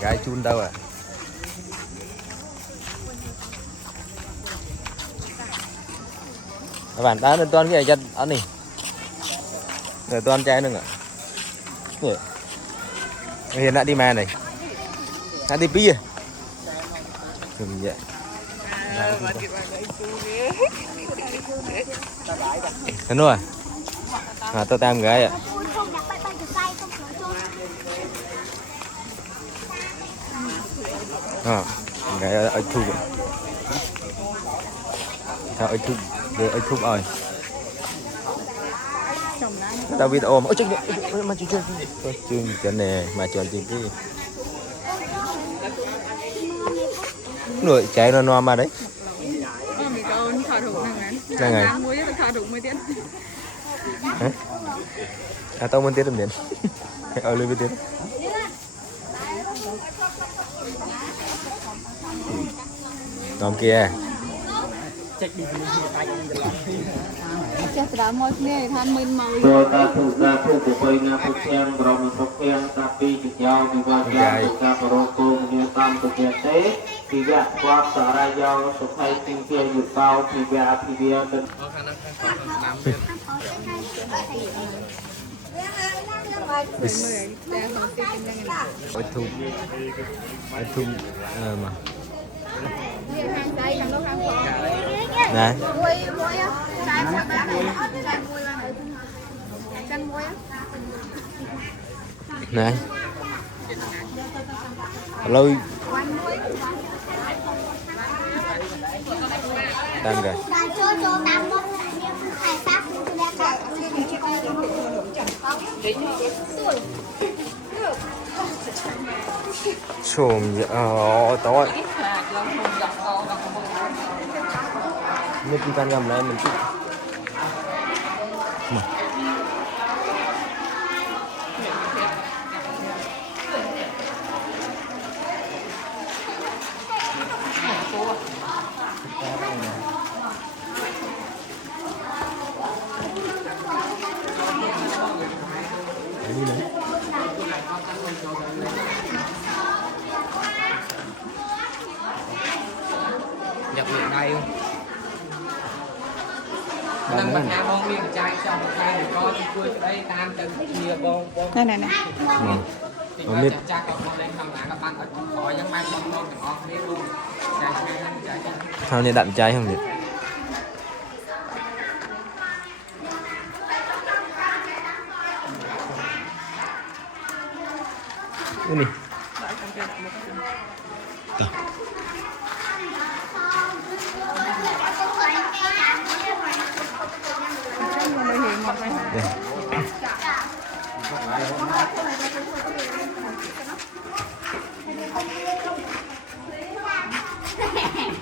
Gái chun đâu à? Các bạn ta nên toàn cái chân ăn đi. Rồi toàn trái nữa ạ. Hiện đã đi mà này. Đã đi pi à? Đừng vậy. Thế rồi. À tôi tam gái ạ. À, gái ở thu. Sao ở thu? Về ở thu rồi. Tao biết ôm. Ôi chết mà chưa chân này mà chọn gì cái nổi trái nó mà đấy. Là ngày. À tao muốn tiết làm điện. Ở lên với tiết. Nóm kia. Chết đã môi nghe than mình màu. Rồi ta thu của tôi nga phục xem rồi mình phục xem ta pi chụp nhau thì qua cha phục ta pro cung như tam thực hiện tế thì gạt qua sở ra giao số hay tinh kia dự bao thì gạt thì bia cần Ở thu mà này này lôi đang kìa chồm tối biết đi can ngầm này mình chịu nhập viện đây không? Năm bậc hai bông miếng chai cho một chai để con chui ở đây tam từng chia bông bông. Này. không biết Cha còn con lên thằng các bạn ở trong khói những mai bông bông thì con biết luôn. sao như đạn cháy không nhỉ? Ini. Đây.